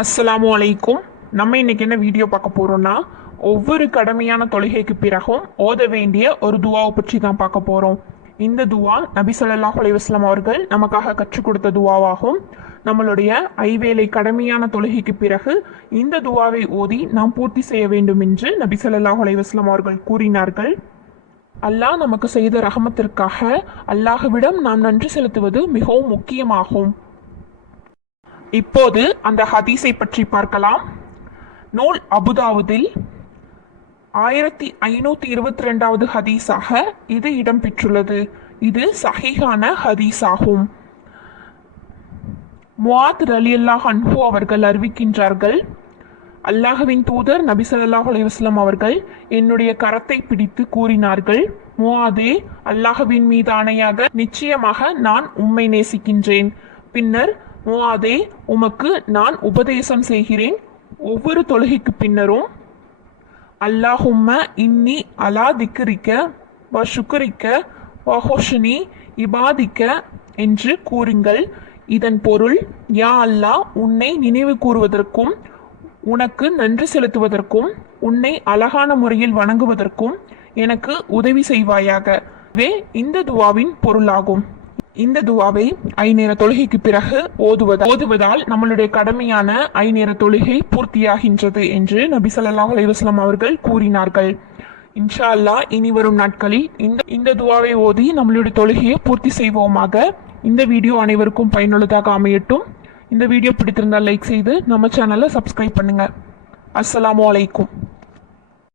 அஸ்ஸலாமு அலைக்கும். நம்ம இன்னைக்கு என்ன வீடியோ பார்க்க போறோம்னா, ஒவ்வொரு கடமையான தொழுகைக்கு பிறகும் ஓத வேண்டிய ஒரு துவாவை பற்றி தான் பார்க்க போறோம். இந்த துவா நபி ஸல்லல்லாஹு அலைஹி வஸல்லம் அவர்கள் நமக்காக கற்றுக் கொடுத்த துவாவாகும். நம்மளுடைய ஐவேளை கடமையான தொழுகைக்கு பிறகு இந்த துவாவை ஓதி நாம் பூர்த்தி செய்ய வேண்டும் என்று நபி ஸல்லல்லாஹு அலைஹி வஸல்லம் அவர்கள் கூறினார்கள். அல்லாஹ் நமக்கு செய்த ரஹமத்திற்காக அல்லாஹ்விடம் நாம் நன்றி செலுத்துவது மிகவும் முக்கியமாகும். இப்போது அந்த ஹதீஸை பற்றி பார்க்கலாம். நூல் அபுதாவுதில் 1522வது ஹதீஸாக இது இடம்பெற்றுள்ளது. இது சஹீஹான ஹதீஸாகும். முஆத் ரலியல்லாஹு அன்ஹு அவர்கள் அறிவிக்கின்றார்கள், அல்லாஹ்வின் தூதர் நபி ஸல்லல்லாஹு அலைஹி வஸல்லம் அவர்கள் என்னுடைய கரத்தை பிடித்து கூறினார்கள், முஆதே, அல்லாஹ்வின் மீது ஆணையாக நிச்சயமாக நான் உம்மை நேசிக்கின்றேன். பின்னர், முஆதே, உமக்கு நான் உபதேசம் செய்கிறேன். ஒவ்வொரு தொழுகைக்கு பின்னரும் அல்லாஹும்ம இன்னி அலா திக்ரிக்க வ ஷுக்ரிக்க வ ஹுஸ்னி இபாதிக்க என்று கூறுங்கள். இதன் பொருள், யா அல்லாஹ், உன்னை நினைவு கூறுவதற்கும் உனக்கு நன்றி செலுத்துவதற்கும் உன்னை அழகான முறையில் வணங்குவதற்கும் எனக்கு உதவி செய்வாயாக. இந்த துவாவின் பொருளாகும். இந்த துவாவை ஐநேர தொழுகைக்கு பிறகு ஓதுவதால் நம்மளுடைய கடமையான ஐநேர தொழுகை பூர்த்தியாகின்றது என்று நபி ஸல்லல்லாஹு அலைஹி வஸல்லம் அவர்கள் கூறினார்கள். இன்ஷா அல்லாஹ் இனி வரும் நாட்களில் இந்த துவாவை ஓதி நம்மளுடைய தொழுகையை பூர்த்தி செய்வோமாக. இந்த வீடியோ அனைவருக்கும் பயனுள்ளதாக அமையட்டும். இந்த வீடியோ பிடித்திருந்தால் லைக் செய்து நம்ம சேனலை சப்ஸ்கிரைப் பண்ணுங்க. அஸ்ஸலாமு அலைக்கும்.